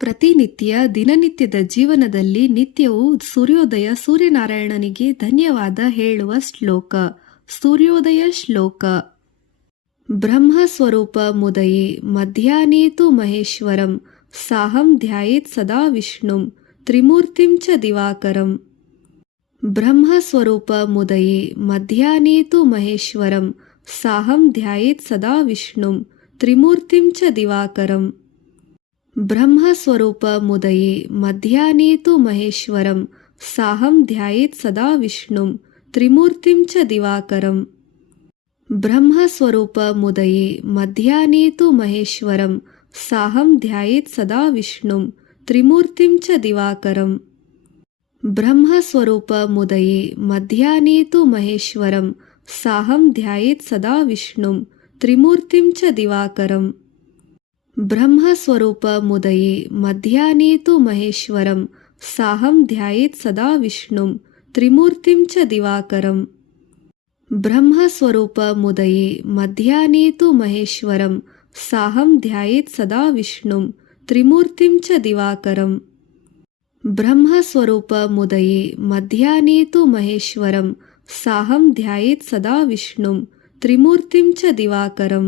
ಪ್ರತಿನಿತ್ಯ ದಿನನಿತ್ಯದ ಜೀವನದಲ್ಲಿ ನಿತ್ಯವೂ ಸೂರ್ಯೋದಯ ಸೂರ್ಯನಾರಾಯಣನಿಗೆ ಧನ್ಯವಾದ ಹೇಳುವ ಶ್ಲೋಕ. ಸೂರ್ಯೋದಯ ಶ್ಲೋಕ. ಬ್ರಹ್ಮ ಸ್ವರೂಪ ಮುದಯೇ ಮಧ್ಯಾಹ್ನೇ ತು ಮಹೇಶ್ವರಂ ಸಾಹಂ ಧ್ಯಾಯೇತ್ ಸದಾ ವಿಷ್ಣುಂ ತ್ರಿಮೂರ್ತಿಂ ಚ ದಿವಾಕರಂ. ಬ್ರಹ್ಮ ಸ್ವರೂಪ ಮುದಯೇ ಮಧ್ಯಾಹ್ನೇ ತು ಮಹೇಶ್ವರಂ ಸಾಹಂ ಧ್ಯಾಯೇತ್ ಸದಾ ವಿಷ್ಣುಂ ತ್ರಿಮೂರ್ತಿಂ ಚ ದಿವಾಕರಂ. ಬ್ರಹ್ಮ ಸ್ವರೂಪ ಮುದಯೇ ಮಧ್ಯಾಹ್ನೇ ತು ಮಹೇಶ್ವರಂ ಸಾಹಂ ಧ್ಯಾಯೇತ್ ಸದಾ ವಿಷ್ಣುಂ ತ್ರಿಮೂರ್ತಿಂ ಚ ದಿವಾಕರಂ. ಬ್ರಹ್ಮ ಸ್ವರೂಪ ಮುದಯೇ ಮಧ್ಯಾಹ್ನೇ ತು ಮಹೇಶ್ವರಂ ಸಾಹಂ ಧ್ಯಾಯೇತ್ ಸದಾ ವಿಷ್ಣುಂ ತ್ರಿಮೂರ್ತಿಂ ಚ ದಿವಾಕರಂ. ಬ್ರಹ್ಮ ಸ್ವರೂಪ ಮುದಯೇ ಮಧ್ಯಾಹ್ನೇ ತು ಮಹೇಶ್ವರಂ ಸಾಹಂ ಧ್ಯಾಯೇತ್ ಸದಾ ವಿಷ್ಣುಂ ತ್ರಿಮೂರ್ತಿಂ ಚ ದಿವಾಕರಂ. ಬ್ರಹ್ಮ ಸ್ವರೂಪ ಮುದಯೇ ಮಧ್ಯಾಹ್ನೇ ತು ಮಹೇಶ್ವರಂ ಸಾಹಂ ಧ್ಯಾಯೇತ್ ಸದಾ ವಿಷ್ಣುಂ ತ್ರಿಮೂರ್ತಿಂ ಚ ದಿವಾಕರಂ. ಬ್ರಹ್ಮ ಸ್ವರೂಪ ಮುದಯೇ ಮಧ್ಯಾಹ್ನೇ ತು ಮಹೇಶ್ವರಂ ಸಾಹಂ ಧ್ಯಾಯೇತ್ ಸದಾ ವಿಷ್ಣುಂ ತ್ರಿಮೂರ್ತಿಂ ಚ ದಿವಾಕರಂ. ಬ್ರಹ್ಮ ಸ್ವರೂಪ ಮುದಯೇ ಮಧ್ಯಾಹ್ನೇ ತು ಮಹೇಶ್ವರಂ ಸಾಹಂ ಧ್ಯಾಯೇತ್ ಸದಾ ವಿಷ್ಣುಂ ತ್ರಿಮೂರ್ತಿಂ ಚ ದಿವಾಕರಂ.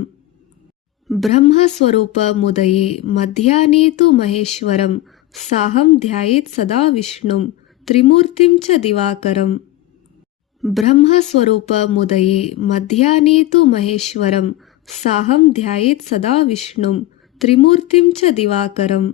ಬ್ರಹ್ಮ ಸ್ವರೂಪ ಮುದಯೇ ಮಧ್ಯಾಹ್ನೇ ತು ಮಹೇಶ್ವರಂ ಸಾಹಂ ಧ್ಯಾಯೇತ್ ಸದಾ ವಿಷ್ಣುಂ ತ್ರಿಮೂರ್ತಿಂ ಚ ದಿವಾಕರಂ. ಬ್ರಹ್ಮ ಸ್ವರೂಪ ಮುದಯೇ ಮಧ್ಯಾಹ್ನೇ ತು ಮಹೇಶ್ವರಂ ಸಾಹಂ ಧ್ಯಾಯೇತ್ ಸದಾ ವಿಷ್ಣುಂ ತ್ರಿಮೂರ್ತಿಂ ಚ ದಿವಾಕರಂ.